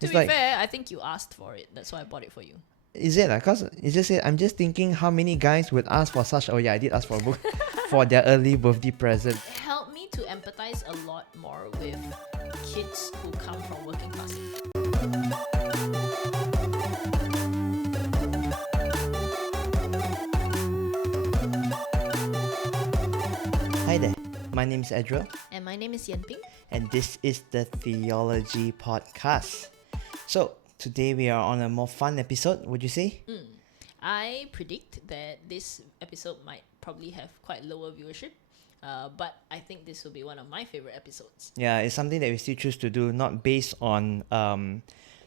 To be fair, I think you asked for it. That's why I bought it for you. Is it? Because it's just I'm just thinking how many guys would ask for such. Oh yeah, I did ask for a book for their early birthday present. It helped me to empathize a lot more with kids who come from working classes. Hi there, my name is Edra. And my name is Yanping. And this is the Teo-logy podcast. So today we are on a more fun episode, would you say? I predict that this episode might probably have quite lower viewership, but I think this will be one of my favorite episodes. Yeah, it's something that we still choose to do, not based on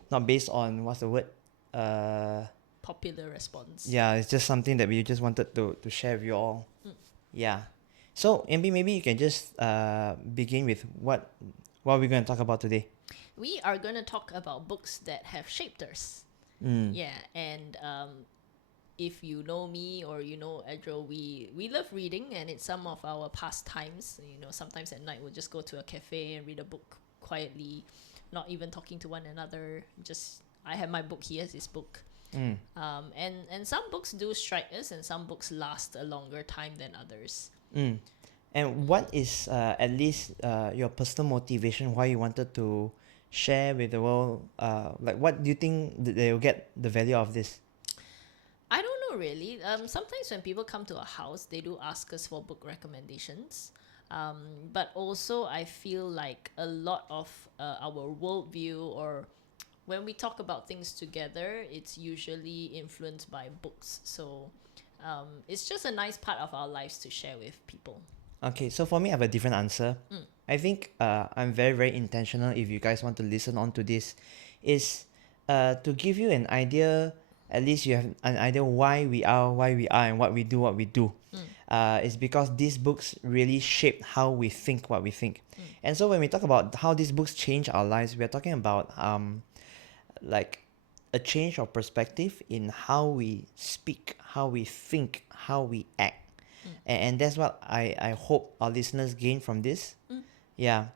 what's the word? Popular response. Yeah, it's just something that we just wanted to share with you all. Yeah. So, maybe you can just begin with what we're going to talk about today. We are going to talk about books that have shaped us. Yeah, and if you know me or you know Edro, we love reading, and it's some of our pastimes. You know, sometimes at night we'll just go to a cafe and read a book quietly, not even talking to one another. Just, I have my book, he has his book. And some books do strike us, and some books last a longer time than others. And what is at least your personal motivation why you wanted to share with the world? Like, what do you think that they will get the value of this? I don't know really. Sometimes when people come to our house, they do ask us for book recommendations. But also I feel like a lot of our worldview, or when we talk about things together, it's usually influenced by books. So it's just a nice part of our lives to share with people. Okay, so for me, I have a different answer. I think I'm very, very intentional. If you guys want to listen on to this, is to give you an idea. At least you have an idea why we are, and what we do. It's because these books really shaped how we think, what we think. And so when we talk about how these books change our lives, we're talking about like a change of perspective in how we speak, how we think, how we act. And that's what I hope our listeners gain from this. Yeah.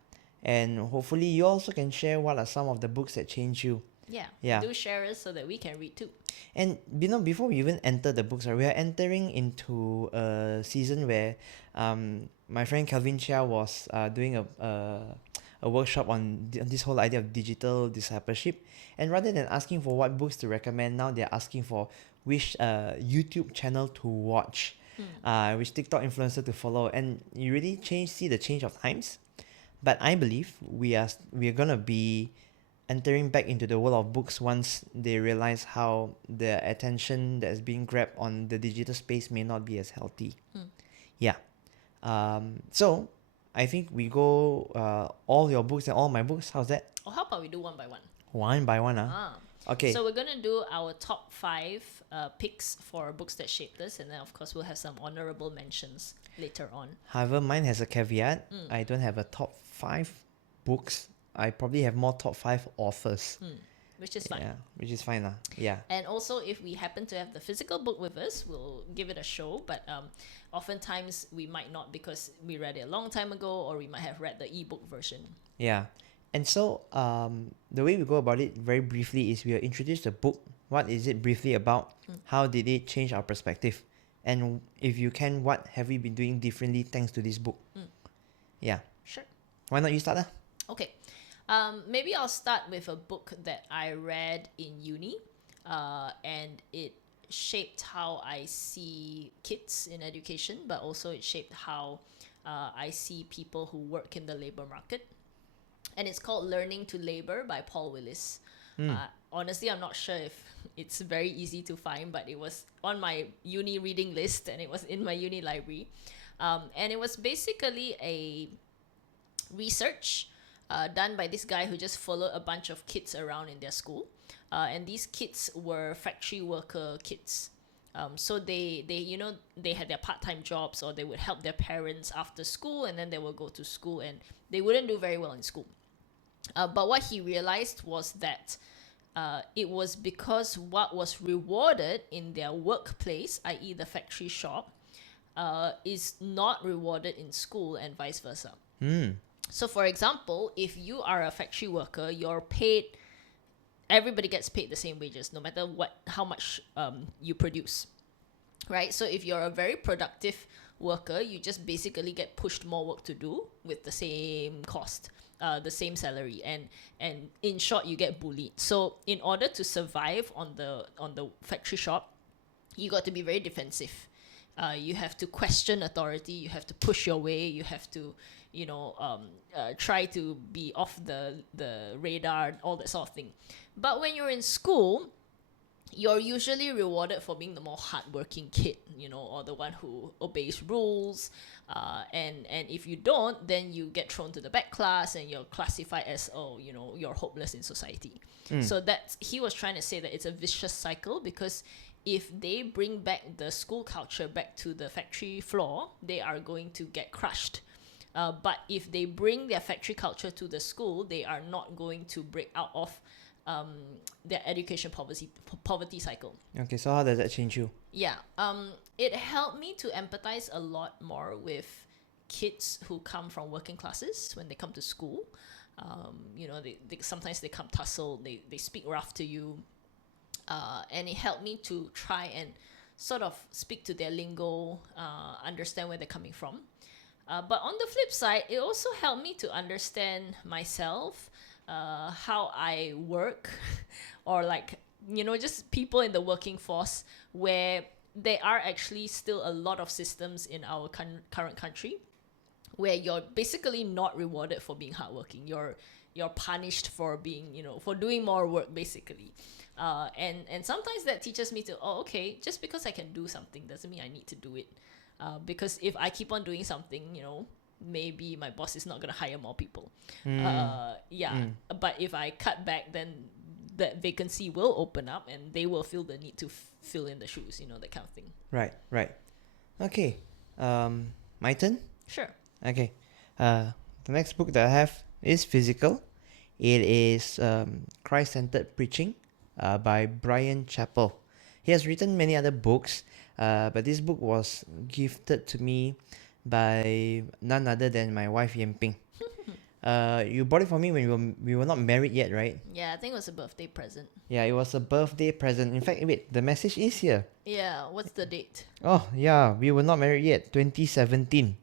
And hopefully you also can share what are some of the books that change you. Yeah. Do share us so that we can read too. And before we even enter the books, we are entering into a season where my friend Calvin Chia was doing a workshop on this whole idea of digital discipleship. And rather than asking for what books to recommend, now they're asking for which YouTube channel to watch, which TikTok influencer to follow. And you really see the change of times. But I believe we are gonna be entering back into the world of books once they realize how the attention that's being grabbed on the digital space may not be as healthy. Yeah. So I think we go all your books and all my books. How's that? Or how about we do one by one? One by one, Okay. So we're gonna do our top 5 picks for books that shaped us, and then of course we'll have some honorable mentions later on. However, mine has a caveat. I don't have a top 5 books. I probably have more top 5 authors. Which is fine. Yeah, which is fine. Yeah. And also, if we happen to have the physical book with us, we'll give it a show. But oftentimes we might not, because we read it a long time ago, or we might have read the ebook version. Yeah. And so the way we go about it very briefly is we'll introduce the book. What is it briefly about? How did it change our perspective? And if you can, what have we been doing differently thanks to this book? Yeah. Sure. Why not you start? Okay. Maybe I'll start with a book that I read in uni, and it shaped how I see kids in education, but also it shaped how I see people who work in the labor market. And it's called Learning to Labor by Paul Willis. Honestly, I'm not sure if it's very easy to find, but it was on my uni reading list, and it was in my uni library. And it was basically a research done by this guy who just followed a bunch of kids around in their school. And these kids were factory worker kids. So they had their part-time jobs, or they would help their parents after school, and then they would go to school, and they wouldn't do very well in school. But what he realized was that it was because what was rewarded in their workplace, i.e. the factory shop, is not rewarded in school, and vice versa. So for example, if you are a factory worker, you're paid everybody gets paid the same wages, no matter how much you produce, right? So if you're a very productive worker, you just basically get pushed more work to do with the same cost, the same salary, and in short, you get bullied. So in order to survive on the factory shop, you got to be very defensive. You have to question authority. You have to push your way. You have to, try to be off the radar, all that sort of thing. But when you're in school, you're usually rewarded for being the more hardworking kid, or the one who obeys rules. And if you don't, then you get thrown to the back class and you're classified as, you're hopeless in society. So he was trying to say that it's a vicious cycle, because if they bring back the school culture back to the factory floor, they are going to get crushed. But if they bring their factory culture to the school, they are not going to break out of their education poverty cycle. Okay, so how does that change you? Yeah, it helped me to empathize a lot more with kids who come from working classes when they come to school. They sometimes they come tussled, they speak rough to you. And it helped me to try and sort of speak to their lingo, understand where they're coming from. But on the flip side, it also helped me to understand myself, how I work, or just people in the working force, where there are actually still a lot of systems in our current country where you're basically not rewarded for being hardworking. You're punished for being, for doing more work, basically. And sometimes that teaches me to, okay, just because I can do something doesn't mean I need to do it. Because if I keep on doing something, maybe my boss is not going to hire more people. But if I cut back, then that vacancy will open up and they will feel the need to fill in the shoes, that kind of thing. Right. Okay. My turn? Sure. Okay. The next book that I have is physical. It is Christ-Centered Preaching by Bryan Chapell. He has written many other books, but this book was gifted to me by none other than my wife Yan Ping. You bought it for me when we were not married yet, right? Yeah, I think it was a birthday present. Yeah, it was a birthday present. In fact, wait, the message is here. Yeah, what's the date? Oh, yeah, we were not married yet, 2017.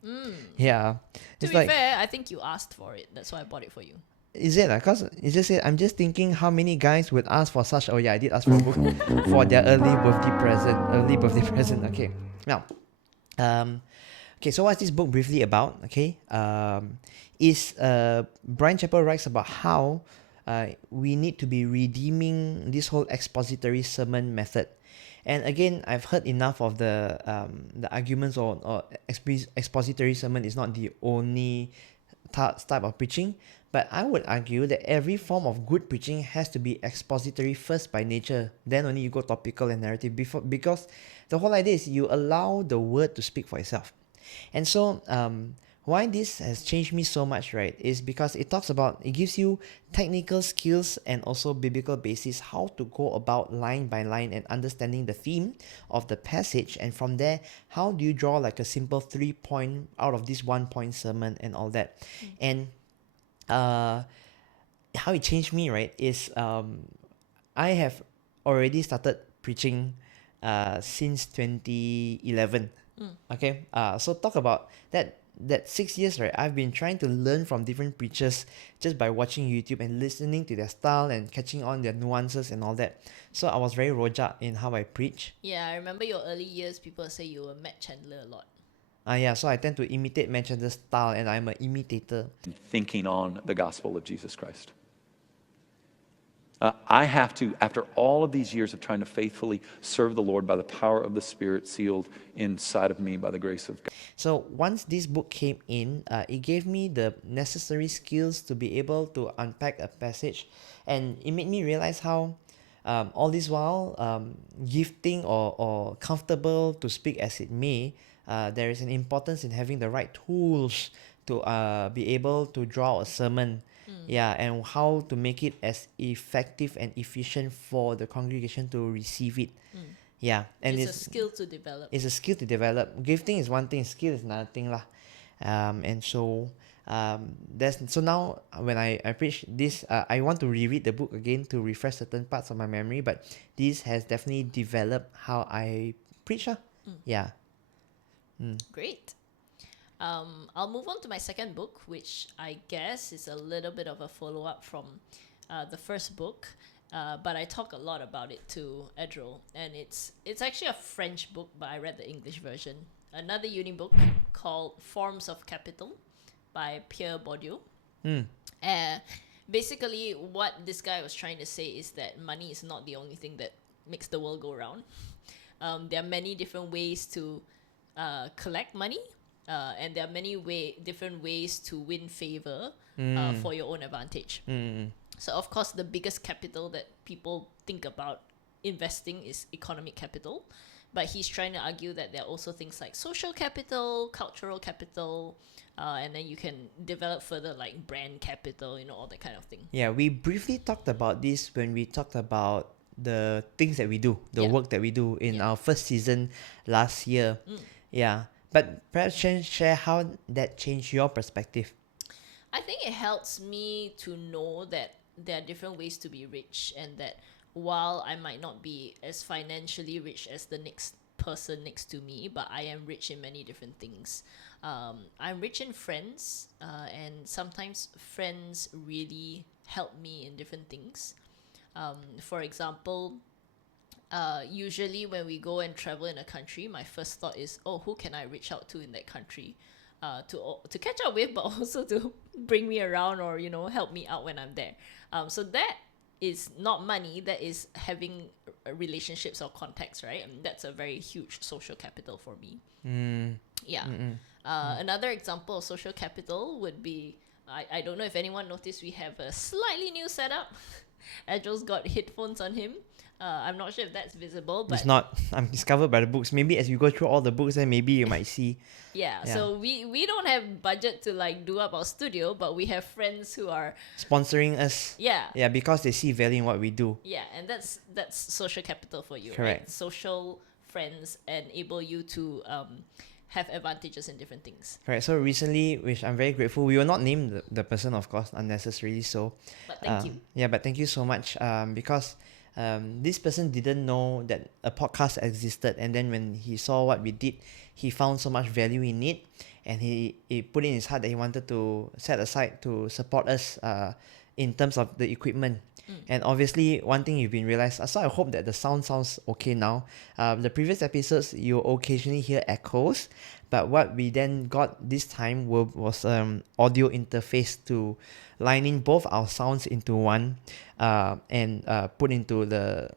Yeah. To be fair, I think you asked for it. That's why I bought it for you. Is it? Because it just said, I'm just thinking how many guys would ask for such. Oh, yeah, I did ask for a book for their early birthday present. Okay. Now, okay, so what's this book briefly about? Okay. Bryan Chapell writes about how we need to be redeeming this whole expository sermon method. And again, I've heard enough of the arguments or expository sermon is not the only type of preaching, but I would argue that every form of good preaching has to be expository first by nature. Then only you go topical and narrative because the whole idea is you allow the word to speak for itself. And so why this has changed me so much, right, is because it gives you technical skills and also biblical basis how to go about line by line and understanding the theme of the passage, and from there, how do you draw like a simple 3-point out of this 1-point sermon and all that. And how it changed me, right, is I have already started preaching since 2011. Okay, so talk about that 6 years, right? I've been trying to learn from different preachers just by watching YouTube and listening to their style and catching on their nuances and all that. So I was very rojak in how I preach. Yeah, I remember your early years, people say you were Matt Chandler a lot. Yeah, so I tend to imitate Matt Chandler's style, and I'm an imitator. Thinking on the gospel of Jesus Christ. I have to, after all of these years of trying to faithfully serve the Lord by the power of the Spirit sealed inside of me by the grace of God. So once this book came in, it gave me the necessary skills to be able to unpack a passage, and it made me realize how all this while, gifting or comfortable to speak as it may, there is an importance in having the right tools to be able to draw a sermon. Yeah, and how to make it as effective and efficient for the congregation to receive it. Yeah, and it's a skill to develop. It's a skill to develop. Gifting is one thing, skill is another thing lah. And so So now when I preach this, I want to reread the book again to refresh certain parts of my memory, but this has definitely developed how I preach. Yeah. Great. I'll move on to my second book, which I guess is a little bit of a follow-up from the first book, but I talk a lot about it to Edril, and it's actually a French book, but I read the English version. Another uni book called Forms of Capital by Pierre Bourdieu. Basically, what this guy was trying to say is that money is not the only thing that makes the world go round. There are many different ways to collect money, and there are many different ways to win favor for your own advantage. So, of course, the biggest capital that people think about investing is economic capital. But he's trying to argue that there are also things like social capital, cultural capital, and then you can develop further like brand capital, all that kind of thing. Yeah, we briefly talked about this when we talked about the things that we do, the work that we do in our first season last year. Yeah, but perhaps share how that changed your perspective. I think it helps me to know that there are different ways to be rich, and that while I might not be as financially rich as the next person next to me, but I am rich in many different things. I'm rich in friends, and sometimes friends really help me in different things. For example, usually when we go and travel in a country, my first thought is, who can I reach out to in that country to catch up with, but also to bring me around or, help me out when I'm there. So that is not money, that is having relationships or contacts, right? And that's a very huge social capital for me. Yeah. Another example of social capital would be, I don't know if anyone noticed, we have a slightly new setup. Edril's got headphones on him. I'm not sure if that's visible, but it's not. I'm discovered by the books. Maybe as you go through all the books, then maybe you might see. Yeah, so we don't have budget to like do up our studio, but we have friends who are sponsoring us. Yeah, because they see value in what we do. Yeah, and that's social capital for you. Correct. Right? Social friends enable you to have advantages in different things. Correct. So recently, which I'm very grateful, we will not name the person, of course, unnecessarily so. But thank you. Yeah, but thank you so much. Because this person didn't know that a podcast existed, and then when he saw what we did, he found so much value in it, and he put in his heart that he wanted to set aside to support us in terms of the equipment. And obviously, one thing you've been realized, so I hope that the sound sounds okay now. The previous episodes, you occasionally hear echoes, but what we then got this time was audio interface to line in both our sounds into one and put into the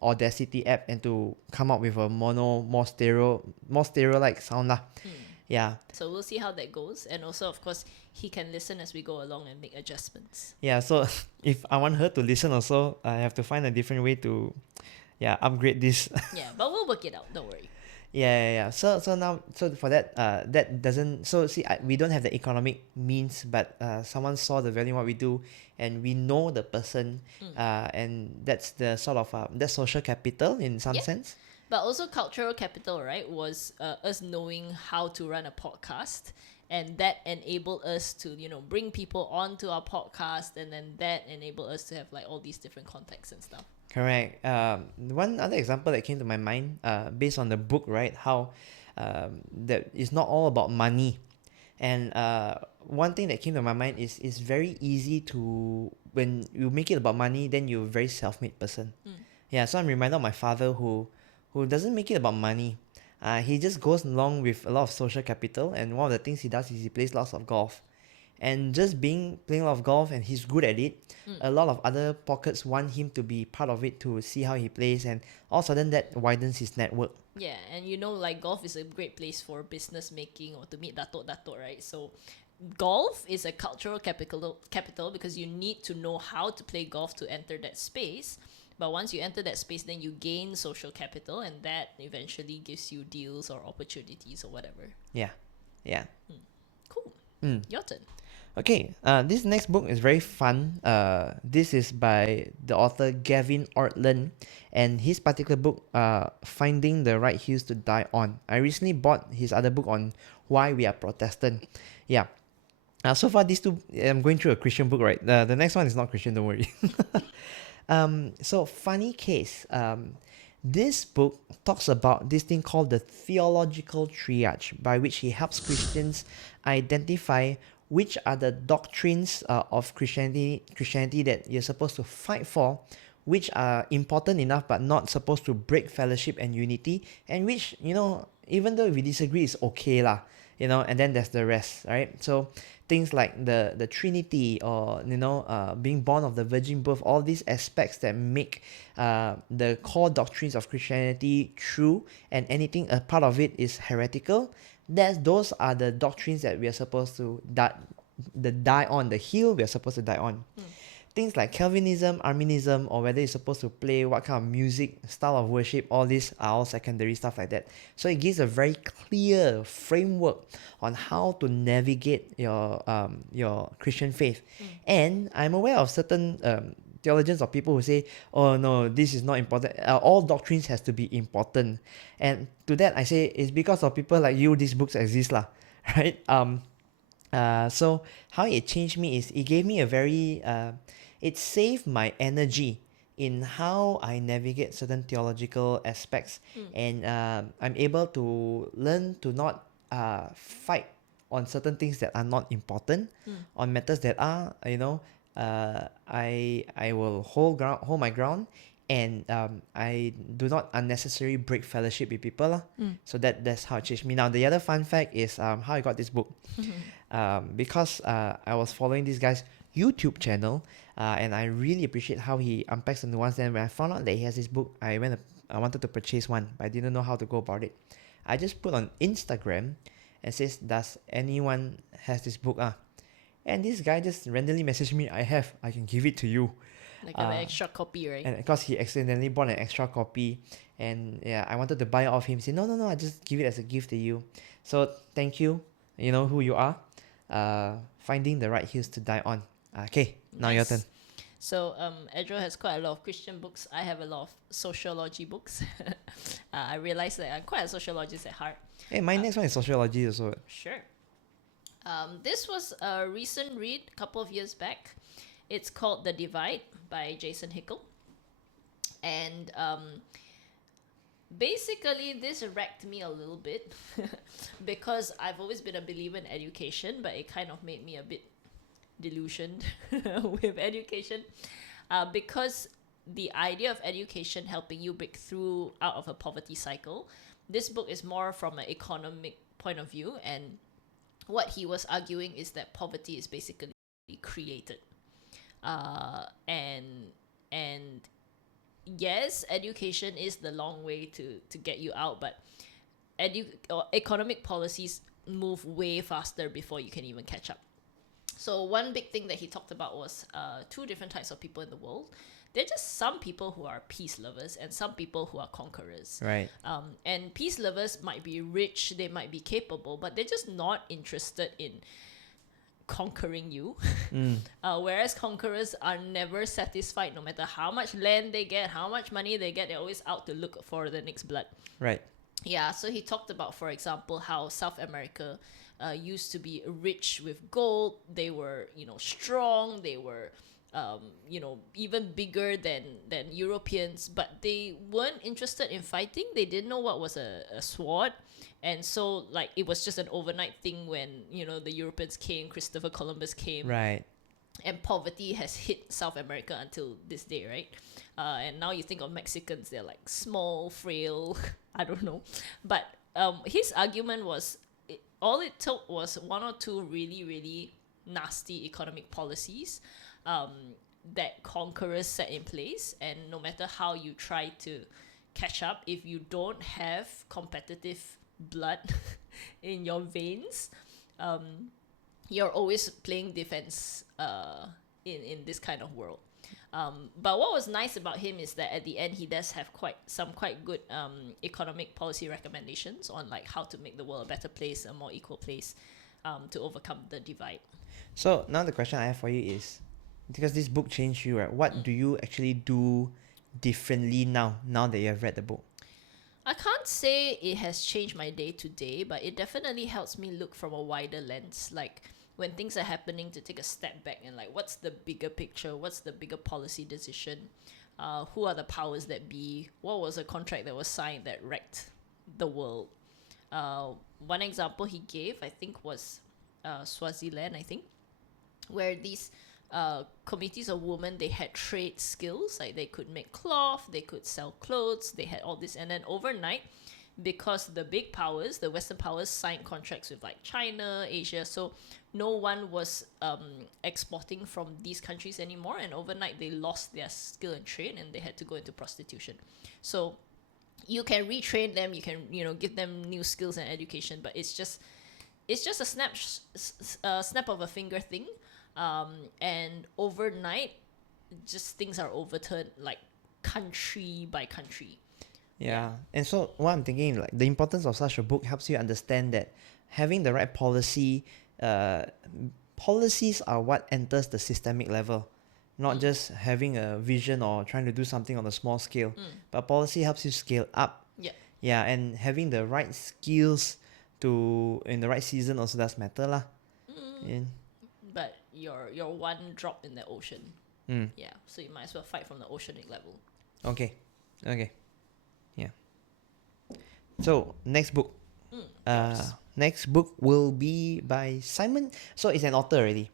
Audacity app and to come up with a more stereo-like sound lah. Yeah. So we'll see how that goes, and also of course he can listen as we go along and make adjustments. Yeah. So if I want her to listen also, I have to find a different way to, upgrade this. Yeah, but we'll work it out. Don't worry. Yeah. So now, for that, that doesn't. So see, we don't have the economic means, but someone saw the value in what we do, and we know the person, and that's the sort of that's social capital in some sense. But also cultural capital, right, was us knowing how to run a podcast, and that enabled us to, bring people onto our podcast, and then that enabled us to have like all these different contacts and stuff. Correct. One other example that came to my mind, based on the book, right, how that it's not all about money. And one thing that came to my mind is it's very easy to, when you make it about money, then you're a very self-made person. Yeah, so I'm reminded of my father who doesn't make it about money. He just goes along with a lot of social capital, and one of the things he does is he plays lots of golf. And just playing a lot of golf, and he's good at it, a lot of other pockets want him to be part of it to see how he plays, and all of a sudden that widens his network. Yeah, and like golf is a great place for business making or to meet datuk, right? So golf is a cultural capital because you need to know how to play golf to enter that space. But once you enter that space, then you gain social capital, and that eventually gives you deals or opportunities or whatever. Yeah. Cool. Your turn. Okay, this next book is very fun. This is by the author Gavin Ortlund, and his particular book, Finding the Right Hills to Die On. I recently bought his other book on why we are Protestant. Yeah. So far, these two, I'm going through a Christian book, right? The next one is not Christian, don't worry. So funny case. This book talks about this thing called the theological triage, by which he helps Christians identify which are the doctrines of Christianity that you're supposed to fight for, which are important enough but not supposed to break fellowship and unity, and which, even though we disagree, is okay lah, and then there's the rest, right? So things like the Trinity, or being born of the virgin birth, all these aspects that make the core doctrines of Christianity true, and anything a part of it is heretical. Those are the doctrines that we are supposed to die on, the hill we are supposed to die on. Things like Calvinism, Arminianism, or whether you're supposed to play what kind of music, style of worship, all these are all secondary stuff like that. So it gives a very clear framework on how to navigate your Christian faith. And I'm aware of certain theologians or people who say, oh no, this is not important. All doctrines has to be important. And to that I say, it's because of people like you these books exist lah, right? So how it changed me is it gave me a very it saved my energy in how I navigate certain theological aspects, and I'm able to learn to not fight on certain things that are not important, on matters that are, I will hold my ground, and I do not unnecessarily break fellowship with people lah. So that's how it changed me. Now the other fun fact is how I got this book. Because I was following this guy's YouTube channel, and I really appreciate how he unpacks the nuance. And when I found out that he has this book, I wanted to purchase one, but I didn't know how to go about it. I just put on Instagram and says, does anyone has this book? And this guy just randomly messaged me, I can give it to you. Like an extra copy, right? And because he accidentally bought an extra copy, and yeah, I wanted to buy it off him. He said, no, I just give it as a gift to you. So thank you. You know who you are. Finding the right hills to die on. Okay, now your turn. So Edro has quite a lot of Christian books. I have a lot of sociology books. I realized that I'm quite a sociologist at heart. Hey, my next one is sociology also. Sure. This was a recent read a couple of years back. It's called The Divide by Jason Hickle. And basically this wrecked me a little bit because I've always been a believer in education, but it kind of made me a bit delusioned with education, because the idea of education helping you break through out of a poverty cycle. This book is more from an economic point of view, and what he was arguing is that poverty is basically created, and yes, education is the long way to get you out, but economic policies move way faster before you can even catch up. So one big thing that he talked about was two different types of people in the world. They're just some people who are peace lovers and some people who are conquerors. Right. And peace lovers might be rich, they might be capable, but they're just not interested in conquering you. Whereas conquerors are never satisfied, no matter how much land they get, how much money they get, they're always out to look for the next blood. Right. Yeah, so he talked about, for example, how South America used to be rich with gold. They were, strong. They were, even bigger than Europeans. But they weren't interested in fighting. They didn't know what was a sword. And so, it was just an overnight thing when, the Europeans came, Christopher Columbus came. Right. And poverty has hit South America until this day, right? And now you think of Mexicans, they're small, frail, I don't know. But his argument was, all it took was one or two really, really nasty economic policies that conquerors set in place. And no matter how you try to catch up, if you don't have competitive blood in your veins, you're always playing defense in this kind of world. But what was nice about him is that at the end he does have quite good economic policy recommendations on how to make the world a better place, a more equal place, to overcome the divide. So now the question I have for you is, because this book changed you, right? What do you actually do differently now that you have read the book? I can't say it has changed my day to day, but it definitely helps me look from a wider lens. when things are happening, to take a step back and like, what's the bigger picture? What's the bigger policy decision? Who are the powers that be? What was a contract that was signed that wrecked the world? One example he gave, I think, was Swaziland, I think, where these communities of women, they had trade skills, like they could make cloth, they could sell clothes, they had all this, and then overnight, because the big powers, the Western powers, signed contracts with like China, Asia, so no one was exporting from these countries anymore, and overnight they lost their skill and trade, and they had to go into prostitution. So you can retrain them, you can, you know, give them new skills and education, but it's just a snap of a finger thing, and overnight, just things are overturned, like country by country. Yeah. And so what I'm thinking, like the importance of such a book helps you understand that having the right policies are what enters the systemic level, not just having a vision or trying to do something on a small scale. But policy helps you scale up. Yeah. Yeah, and having the right skills to in the right season also does matter lah. Yeah. But you're one drop in the ocean. Yeah, so you might as well fight from the oceanic level. Okay. Yeah. So next book. Next book will be by Simon. So it's an author already.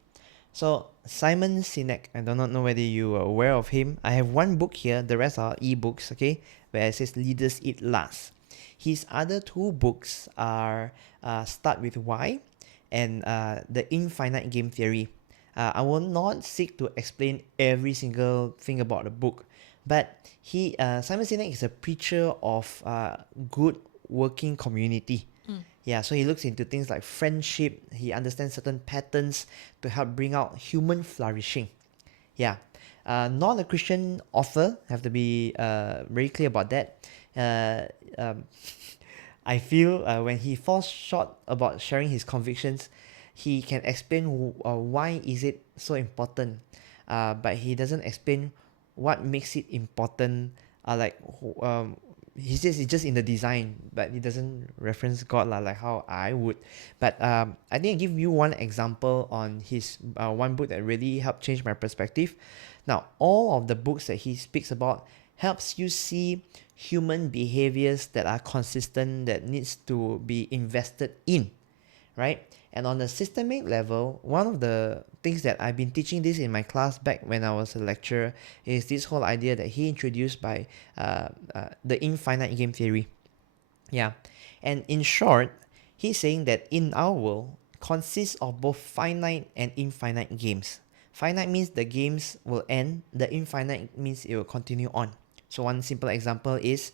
So Simon Sinek. I do not know whether you are aware of him. I have one book here. The rest are ebooks. Okay, where it says "Leaders Eat Last." His other two books are Start with Why and The Infinite Game Theory. I will not seek to explain every single thing about the book, but Simon Sinek is a preacher of good working community. Yeah, so he looks into things like friendship. He understands certain patterns to help bring out human flourishing. Yeah, not a Christian author. Have to be very clear about that. I feel when he falls short about sharing his convictions, he can explain why is it so important, but he doesn't explain what makes it important. He says it's just in the design, but he doesn't reference God like how I would. But I think I'll give you one example on his one book that really helped change my perspective. Now, all of the books that he speaks about helps you see human behaviors that are consistent, that needs to be invested in, right? And on the systemic level, one of the things that I've been teaching this in my class back when I was a lecturer is this whole idea that he introduced by the infinite game theory. Yeah. And in short, he's saying that in our world consists of both finite and infinite games. Finite means the games will end. The infinite means it will continue on. So one simple example is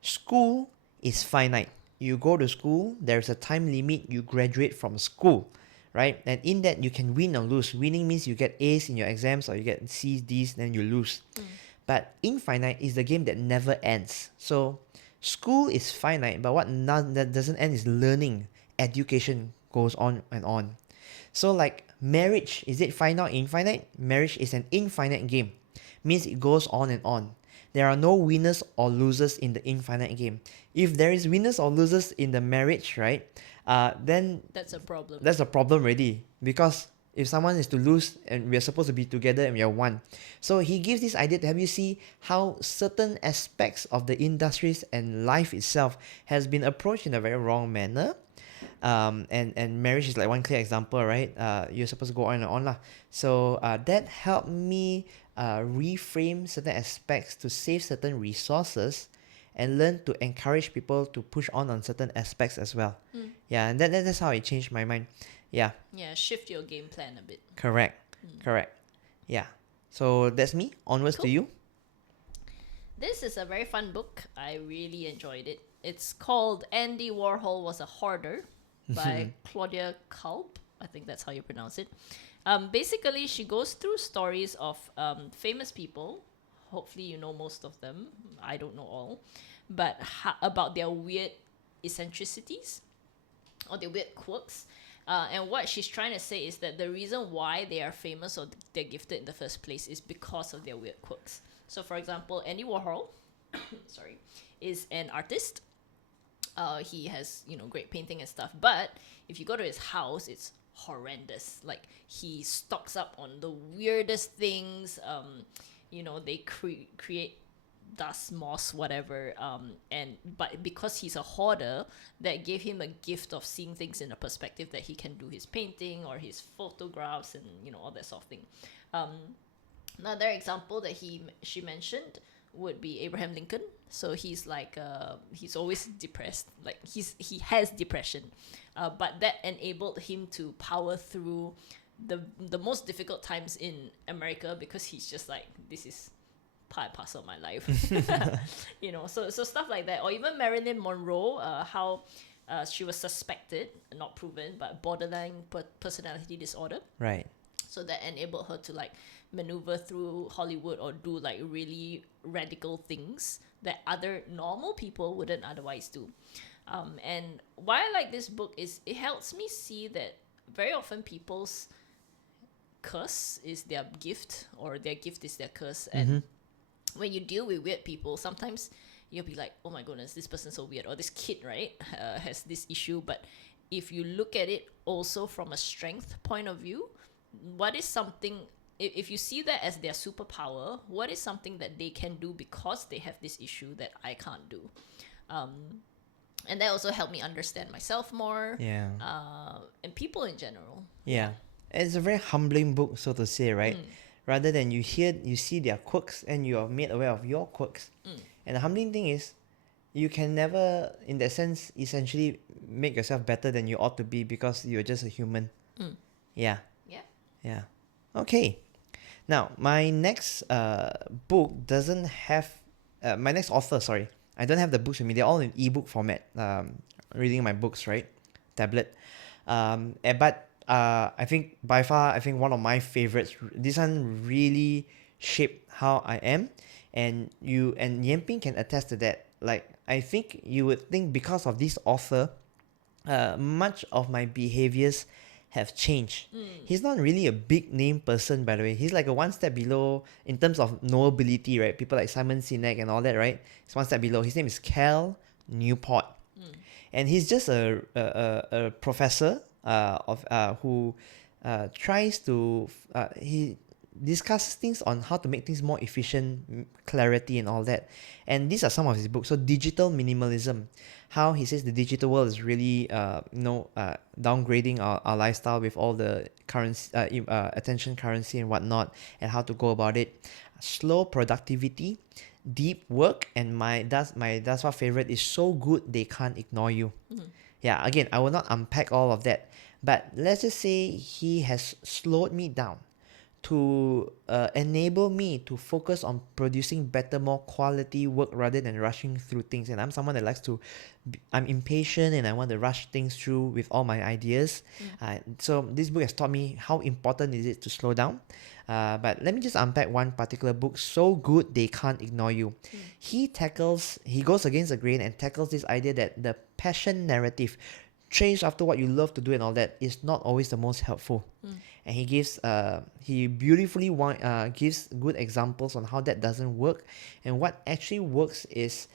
school is finite. You go to school, there's a time limit, you graduate from school, right? And in that, you can win or lose. Winning means you get A's in your exams or you get C's, D's, then you lose. But infinite is the game that never ends. So school is finite, but what that doesn't end is learning. Education goes on and on. So like marriage, is it finite or infinite? Marriage is an infinite game. Means it goes on and on. There are no winners or losers in the infinite game. If there is winners or losers in the marriage, right, then that's a problem. That's a problem already. Because if someone is to lose and we are supposed to be together and we are one. So he gives this idea to help you see how certain aspects of the industries and life itself has been approached in a very wrong manner. And marriage is like one clear example, right? You're supposed to go on and on lah. So that helped me reframe certain aspects to save certain resources and learn to encourage people to push on certain aspects as well. Yeah, and that's how it changed my mind. Yeah. Yeah, shift your game plan a bit. Correct. Yeah. So that's me. Onwards to you. This is a very fun book. I really enjoyed it. It's called Andy Warhol Was a Hoarder by Claudia Kalb. I think that's how you pronounce it. Basically, she goes through stories of famous people. Hopefully you know most of them. I don't know all. But about their weird eccentricities or their weird quirks. And what she's trying to say is that the reason why they are famous or they're gifted in the first place is because of their weird quirks. So for example, Andy Warhol is an artist. He has, great painting and stuff. But if you go to his house, it's horrendous. Like, he stocks up on the weirdest things. They create dust, moss, whatever. But because he's a hoarder, that gave him a gift of seeing things in a perspective that he can do his painting or his photographs and all that sort of thing. Another example that she mentioned would be Abraham Lincoln. So he's like he's always depressed. Like, he has depression, but that enabled him to power through the most difficult times in America, because he's just like, this is part and parcel of my life. So stuff like that. Or even Marilyn Monroe, how she was suspected, not proven, but borderline personality disorder. Right. So that enabled her to like maneuver through Hollywood or do like really radical things that other normal people wouldn't otherwise do. And why I like this book is it helps me see that very often people's curse is their gift, or their gift is their curse. And when you deal with weird people, sometimes you'll be like, oh my goodness, this person's so weird, or this kid, right, has this issue. But if you look at it also from a strength point of view, what is something, if you see that as their superpower, what is something that they can do because they have this issue that I can't do? And that also helped me understand myself more. Yeah. And people in general. Yeah. It's a very humbling book, so to say, right? Rather than you see their quirks and you are made aware of your quirks. And the humbling thing is, you can never, in that sense, essentially make yourself better than you ought to be, because you're just a human. Yeah. Yeah. Okay. Now, my next book doesn't have... my next author, sorry. I don't have the books with me. They're all in ebook format. Reading my books, right? Tablet. But I think by far, one of my favorites. This one really shaped how I am. And Yenping can attest to that. Like, I think you would think because of this author, much of my behaviors have changed. He's not really a big name person, by the way. He's like a one step below in terms of knowability, right? People like Simon Sinek and all that, right? He's one step below. His name is Kalb Newport. And he's just a professor who tries to... he discusses things on how to make things more efficient, clarity and all that. And these are some of his books. So Digital Minimalism, how he says the digital world is really downgrading our lifestyle with all the currency, attention currency and whatnot, and how to go about it. Slow Productivity, Deep Work, and that's what favorite is So Good They Can't Ignore You. Yeah, again, I will not unpack all of that, but let's just say he has slowed me down to enable me to focus on producing better, more quality work rather than rushing through things. And I'm someone that likes to... I'm impatient and I want to rush things through with all my ideas. So this book has taught me how important is it to slow down. But let me just unpack one particular book, So Good They Can't Ignore You. He goes against the grain and tackles this idea that the passion narrative, change after what you love to do and all that, is not always the most helpful. And he gives beautifully gives good examples on how that doesn't work. And what actually works is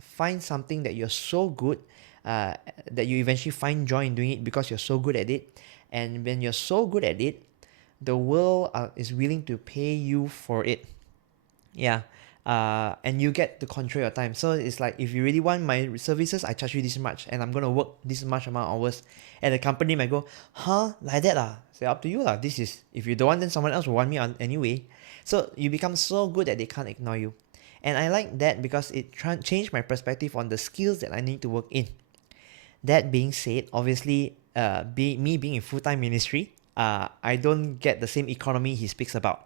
find something that you're so good that you eventually find joy in doing it because you're so good at it. And when you're so good at it, the world is willing to pay you for it. Yeah. And you get to control your time. So it's like, if you really want my services, I charge you this much, and I'm going to work this much amount of hours. And the company might go, huh? Like that lah? Say, up to you lah. This is, if you don't want, then someone else will want me anyway. So you become so good that they can't ignore you. And I like that because it changed my perspective on the skills that I need to work in. That being said, obviously, me being in full-time ministry, I don't get the same economy he speaks about.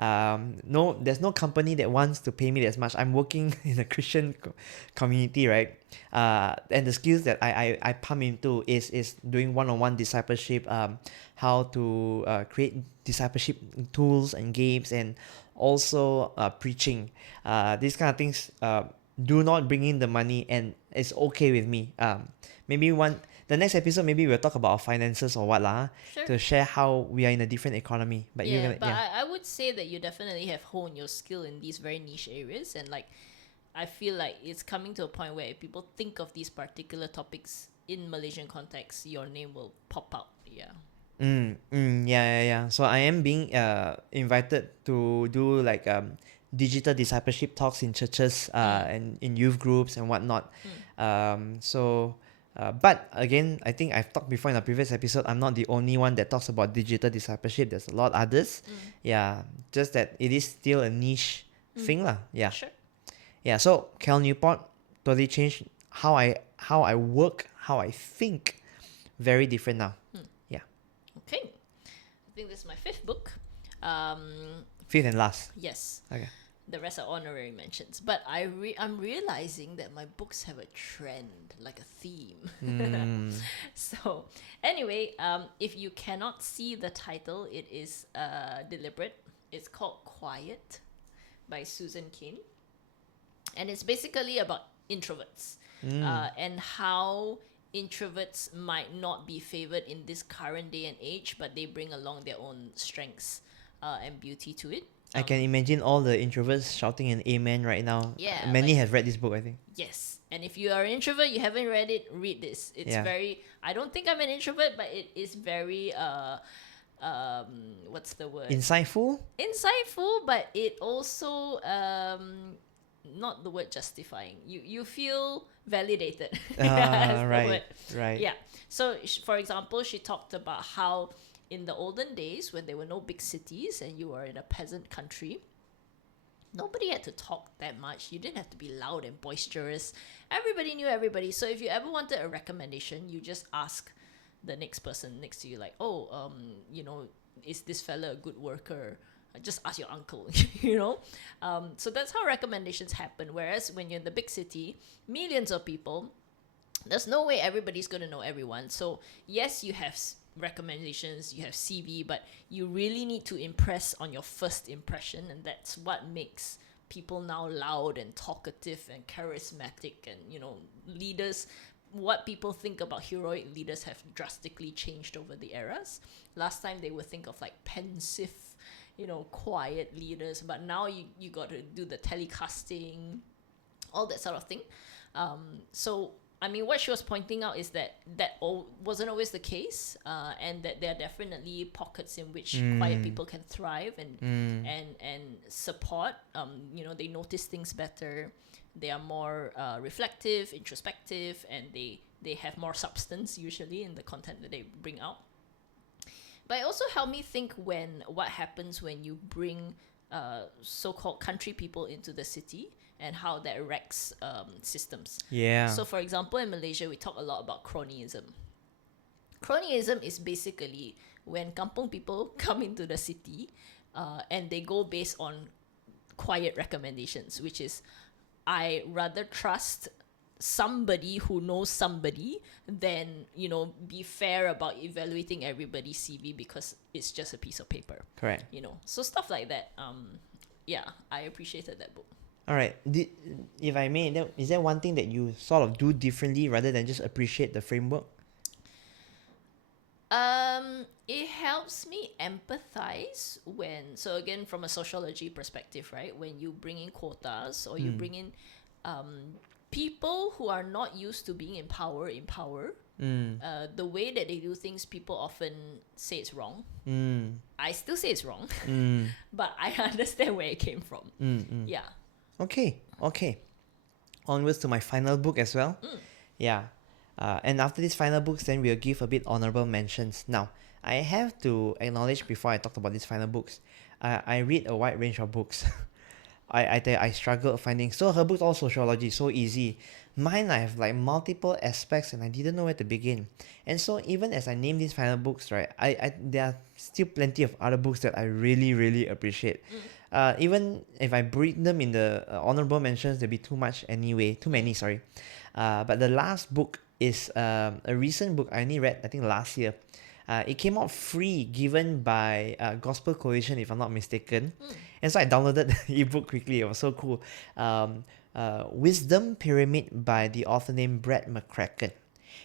No, there's no company that wants to pay me as much. I'm working in a Christian community, right? And the skills that I pump into is doing one-on-one discipleship, how to create discipleship tools and games, and also preaching. These kind of things do not bring in the money, and it's okay with me. Maybe the next episode, maybe we'll talk about our finances or what lah, Sure. to share how we are in a different economy. But I would say that you definitely have honed your skill in these very niche areas, and like I feel like it's coming to a point where people think of these particular topics in Malaysian context, your name will pop out. Yeah. Yeah. So I am being invited to do like digital discipleship talks in churches and in youth groups and whatnot. But again, I think I've talked before in a previous episode, I'm not the only one that talks about digital discipleship. There's a lot others. Yeah, just that it is still a niche thing lah. Yeah. Sure. Yeah, so Cal Newport totally changed how I work, how I think. Very different now. Yeah. Okay. I think this is my fifth book. Fifth and last. Yes. Okay. The rest are honorary mentions. But I'm realizing that my books have a trend, like a theme. So anyway, if you cannot see the title, it is deliberate. It's called Quiet by Susan Cain. And it's basically about introverts and how introverts might not be favored in this current day and age, but they bring along their own strengths and beauty to it. I can imagine all the introverts shouting an amen right now. Yeah, Many have read this book, I think. Yes. And if you are an introvert, you haven't read it, read this. It's very, I don't think I'm an introvert, but it is very, what's the word? Insightful, But it also, not the word justifying. You feel validated. That's the word. Right. Yeah. So, for example, she talked about how in the olden days, when there were no big cities and you were in a peasant country, nobody had to talk that much. You didn't have to be loud and boisterous. Everybody knew everybody. So if you ever wanted a recommendation, you just ask the next person next to you, like, oh, is this fella a good worker? Just ask your uncle, So that's how recommendations happen. Whereas when you're in the big city, millions of people, there's no way everybody's going to know everyone. So yes, you have recommendations, you have CV, but you really need to impress on your first impression, and that's what makes people now loud and talkative and charismatic, and leaders. What people think about heroic leaders have drastically changed over the eras. Last time they would think of like pensive, quiet leaders, but now you got to do the telecasting, all that sort of thing. So I mean, what she was pointing out is that wasn't always the case, and that there are definitely pockets in which quiet people can thrive and support. They notice things better. They are more reflective, introspective, and they have more substance usually in the content that they bring out. But it also helped me think what happens when you bring so-called country people into the city, and how that wrecks systems. Yeah. So, for example, in Malaysia, we talk a lot about cronyism. Cronyism is basically when kampung people come into the city and they go based on quiet recommendations, which is, I rather trust somebody who knows somebody than, be fair about evaluating everybody's CV because it's just a piece of paper. Correct. So stuff like that. I appreciated that book. All right. If I may, is there one thing that you sort of do differently rather than just appreciate the framework? It helps me empathize so again, from a sociology perspective, right? When you bring in quotas or you bring in people who are not used to being in power, the way that they do things, people often say it's wrong. I still say it's wrong, but I understand where it came from. Yeah. Okay. Onwards to my final book as well. Yeah. And after these final books, then we'll give a bit honorable mentions. Now, I have to acknowledge before I talk about these final books, I read a wide range of books. I struggled finding. So her books all sociology, so easy. Mine, I have like multiple aspects and I didn't know where to begin. And so even as I name these final books, right, there are still plenty of other books that I really, really appreciate. Even if I breed them in the honorable mentions, there'll be too many, sorry. But the last book is a recent book I only read, I think last year. It came out free, given by Gospel Coalition, if I'm not mistaken. And so I downloaded the ebook quickly. It was so cool. Wisdom Pyramid by the author named McCracken.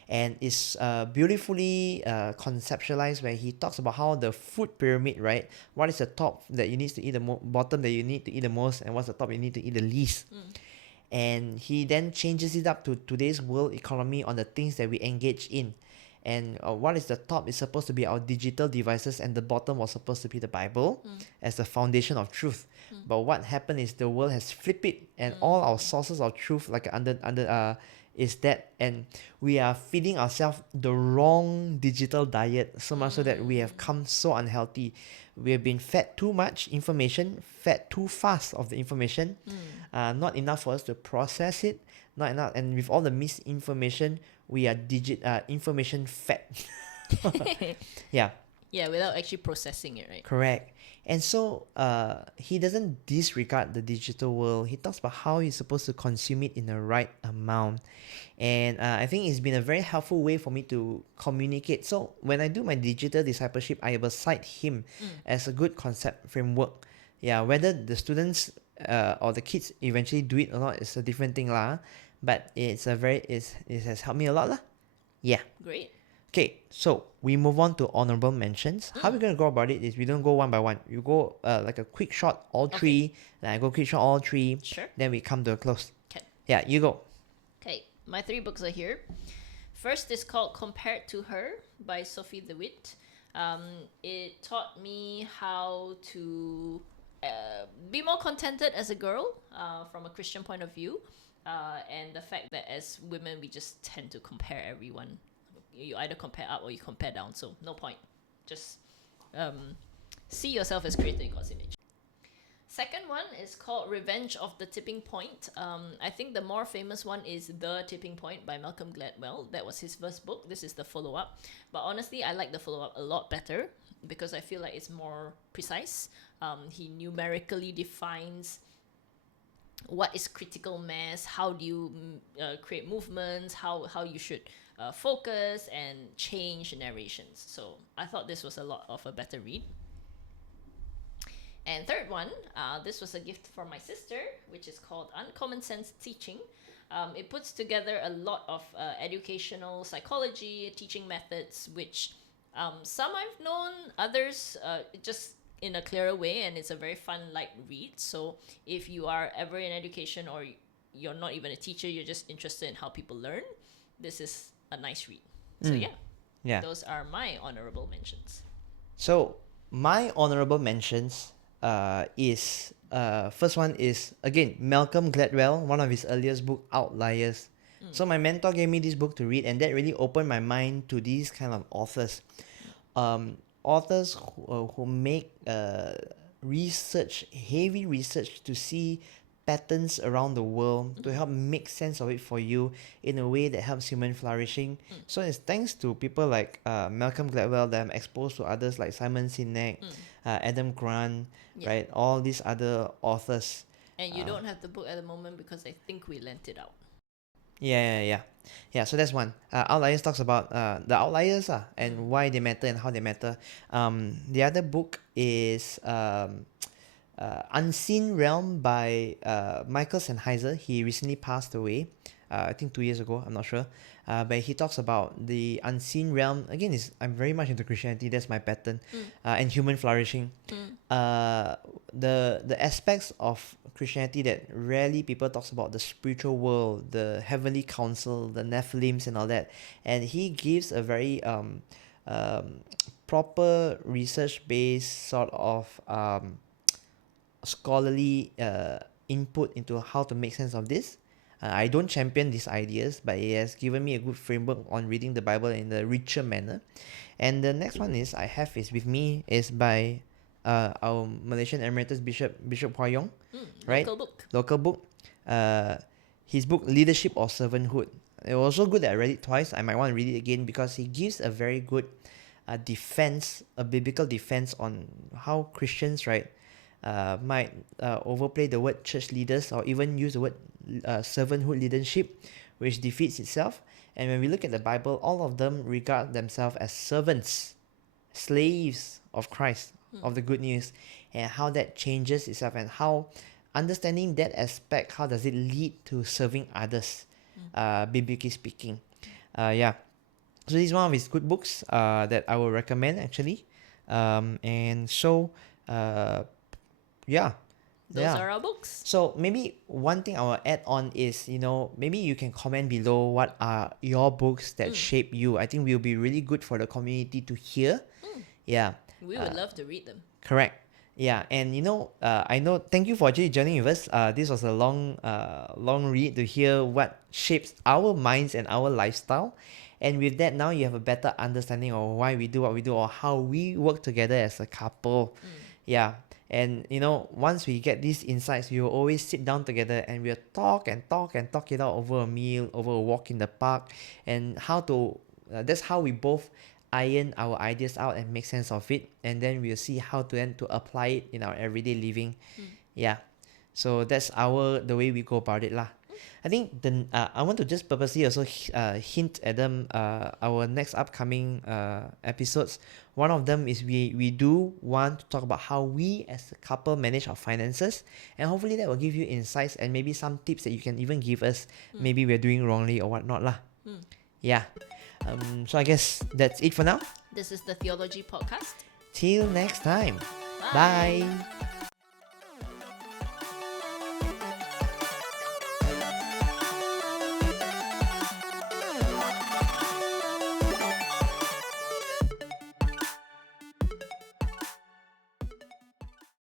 And it's beautifully conceptualized, where he talks about how the food pyramid, right? What is the top that you need to eat the bottom that you need to eat the most, and what's the top you need to eat the least. and he then changes it up to today's world economy on the things that we engage in. And what is the top is supposed to be our digital devices, and the bottom was supposed to be the Bible as the foundation of truth. But what happened is the world has flipped it, and all our sources of truth, like is that, and we are feeding ourselves the wrong digital diet, so much so that we have come so unhealthy. We have been fed too much information, fed too fast of the information, not enough for us to process it, not enough, and with all the misinformation, we are information fed. Yeah. Yeah, without actually processing it, right? Correct. And so he doesn't disregard the digital world. He talks about how you're supposed to consume it in the right amount. And I think it's been a very helpful way for me to communicate. So when I do my digital discipleship, I will cite him as a good concept framework. Yeah, whether the students or the kids eventually do it or not is a different thing lah. But it has helped me a lot lah. Yeah. Great. Okay, so we move on to honorable mentions. How we're going to go about it is we don't go one by one. You go like a quick shot, all three. Then I go quick shot, all three. Sure. Then we come to a close. Okay. Yeah, you go. Okay, my 3 books are here. First is called Compared to Her by Sophie DeWitt. It taught me how to be more contented as a girl from a Christian point of view. And the fact that as women, we just tend to compare everyone. You either compare up or you compare down, so no point. Just see yourself as created in God's image. Second one is called Revenge of the Tipping Point. I think the more famous one is The Tipping Point by Malcolm Gladwell. That was his first book. This is the follow-up. But honestly, I like the follow-up a lot better because I feel like it's more precise. He numerically defines what is critical mass, how do you create movements, how you should focus and change narrations. So I thought this was a lot of a better read. And third one, this was a gift from my sister, which is called Uncommon Sense Teaching. It puts together a lot of educational psychology, teaching methods, which some I've known, others just in a clearer way, and it's a very fun, light read. So if you are ever in education or you're not even a teacher, you're just interested in how people learn, this is a nice read. So yeah, those are my honorable mentions. So my honorable mentions is first one is again Malcolm Gladwell, one of his earliest book, Outliers. So my mentor gave me this book to read, and that really opened my mind to these kind of authors. Authors who make heavy research to see patterns around the world, to help make sense of it for you in a way that helps human flourishing. So it's thanks to people like Malcolm Gladwell that I'm exposed to others like Simon Sinek, Adam Grant, right? All these other authors. And you don't have the book at the moment because I think we lent it out. Yeah, so that's one. Outliers talks about the outliers and why they matter and how they matter. The other book is Unseen Realm by Michael Sennheiser. He recently passed away, I think 2 years ago, I'm not sure. But he talks about the unseen realm. Again, I'm very much into Christianity, that's my pattern, and human flourishing. The aspects of Christianity that rarely people talks about, the spiritual world, the heavenly council, the Nephilims and all that. And he gives a very proper research-based sort of scholarly input into how to make sense of this. I don't champion these ideas, but it has given me a good framework on reading the Bible in a richer manner. And the next one is by our Malaysian Emeritus Bishop Hua Yong, right? Local book. His book Leadership or Servanthood. It was so good that I read it twice. I might want to read it again because he gives a very good defense, a biblical defense on how Christians, right, might overplay the word church leaders or even use the word servanthood leadership, which defeats itself. And when we look at the Bible, all of them regard themselves as servants, slaves of Christ, of the good news, and how that changes itself, and how understanding that aspect, how does it lead to serving others, biblically speaking. So this is one of his good books that I will recommend actually. those are our books. So maybe one thing I will add on is, maybe you can comment below what are your books that shape you. I think will be really good for the community to hear. Yeah. We would love to read them. Correct. Yeah, and I know. Thank you for actually joining with us. This was a long read to hear what shapes our minds and our lifestyle. And with that, now you have a better understanding of why we do what we do or how we work together as a couple. Yeah. And once we get these insights, we will always sit down together and we'll talk and talk and talk it out over a meal, over a walk in the park, and how to. That's how we both iron our ideas out and make sense of it, and then we'll see how to apply it in our everyday living. Yeah. So that's the way we go about it lah. I think I want to just purposely also hint at them our next upcoming episodes. One of them is we do want to talk about how we as a couple manage our finances, and hopefully that will give you insights and maybe some tips that you can even give us. Maybe we're doing wrongly or whatnot lah. Yeah. So I guess that's it for now. This is the Teo-logy podcast. Till next time. Bye. Bye.